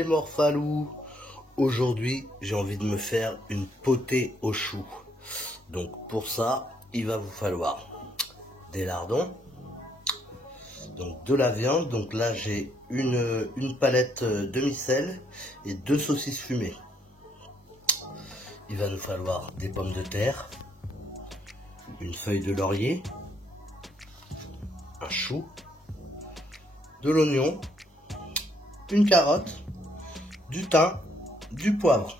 les Morphalous. Aujourd'hui, j'ai envie de me faire une potée aux choux. Donc pour ça, il va vous falloir des lardons, donc de la viande. Donc là, j'ai une palette demi-sel et 2 saucisses fumées. Il va nous falloir des pommes de terre, une feuille de laurier, un chou, de l'oignon, une carotte, du thym, du poivre.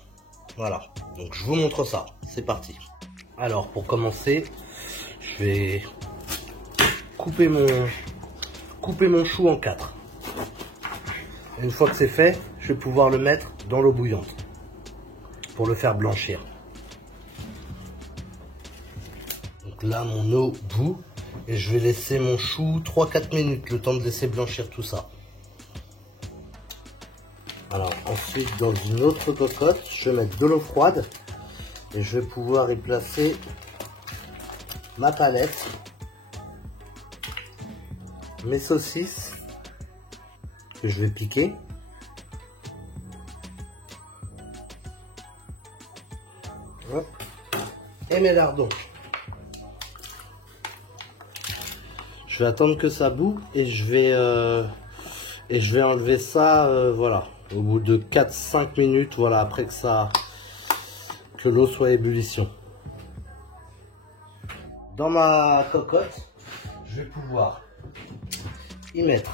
Voilà, donc je vous montre ça, c'est parti. Alors pour commencer, je vais couper mon chou en 4. Une fois que c'est fait, je vais pouvoir le mettre dans l'eau bouillante pour le faire blanchir. Donc là mon eau bout et je vais laisser mon chou 3-4 minutes, le temps de laisser blanchir tout ça. Alors ensuite, dans une autre cocotte, je vais mettre de l'eau froide et je vais pouvoir y placer ma palette, mes saucisses que je vais piquer, hop, et mes lardons. Je vais attendre que ça bout et je vais enlever ça, voilà, au bout de 4-5 minutes, voilà, après que l'eau soit à ébullition. Dans ma cocotte, je vais pouvoir y mettre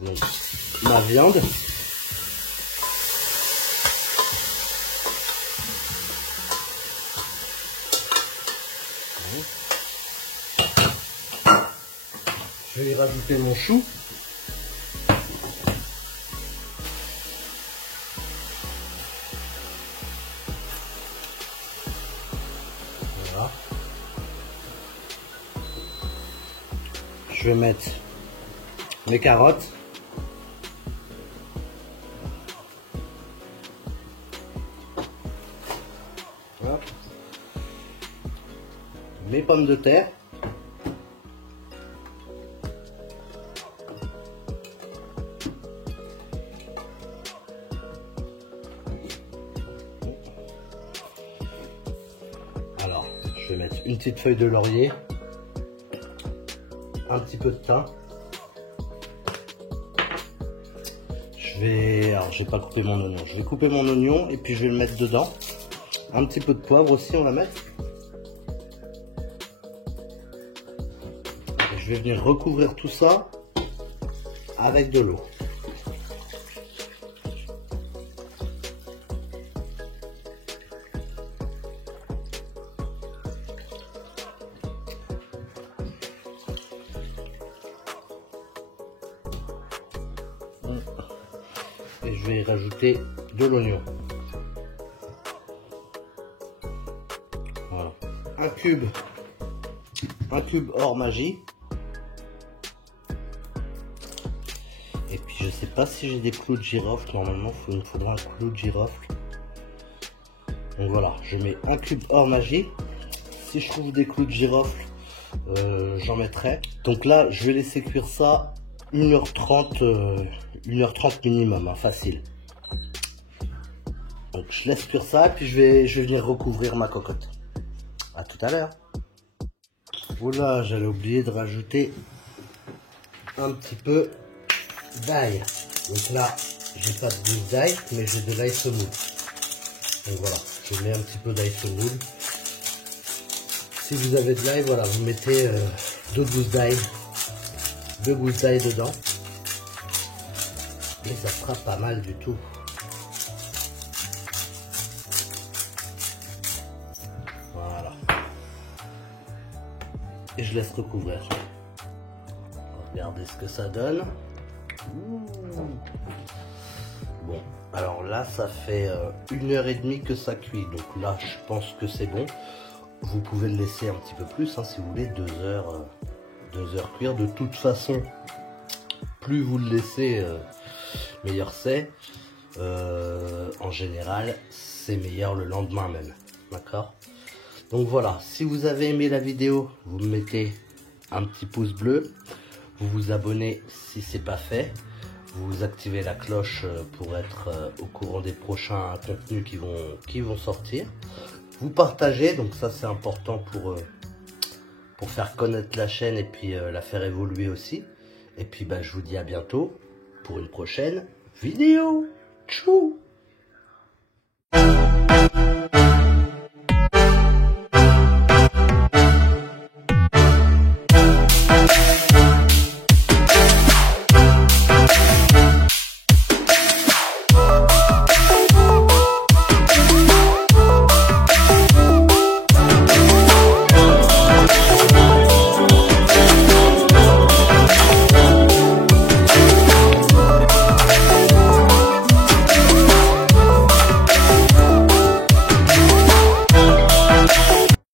donc ma viande, je vais y rajouter mon chou, voilà. Je vais mettre mes carottes, hop, mes pommes de terre, alors je vais mettre une petite feuille de laurier, un petit peu de thym. Je vais pas couper mon oignon. Je vais couper mon oignon et puis je vais le mettre dedans. Un petit peu de poivre aussi, on va mettre. Et je vais venir recouvrir tout ça avec de l'eau. Et je vais y rajouter de l'oignon. Voilà. Un cube hors magie. Et puis je sais pas si j'ai des clous de girofle. Normalement il me faudra un clou de girofle. Donc voilà, je mets un cube hors magie. Si je trouve des clous de girofle, j'en mettrai. Donc là je vais laisser cuire ça 1h30 minimum, hein, facile. Donc je laisse cuire ça, puis je vais venir recouvrir ma cocotte. À tout à l'heure. Voilà, j'allais oublier de rajouter un petit peu d'ail. Donc là, j'ai pas de gousse d'ail, mais j'ai de l'ail semoule. Donc voilà, je mets un petit peu d'ail semoule. Si vous avez de l'ail, voilà, vous mettez 2 gousses d'ail. 2 gousses d'ail dedans. Et ça fera pas mal du tout. Voilà. Et je laisse recouvrir. Regardez ce que ça donne. Bon, alors là, ça fait 1h30 que ça cuit. Donc là, je pense que c'est bon. Vous pouvez le laisser un petit peu plus, hein, si vous voulez, 2 heures cuire. De toute façon, plus vous le laissez, meilleur c'est. En général, c'est meilleur le lendemain même. D'accord? Donc voilà, si vous avez aimé la vidéo, vous me mettez un petit pouce bleu. Vous vous abonnez si c'est pas fait. Vous activez la cloche pour être au courant des prochains contenus qui vont sortir. Vous partagez, donc ça c'est important pour faire connaître la chaîne et puis la faire évoluer aussi. Et puis je vous dis à bientôt pour une prochaine vidéo. Tchou!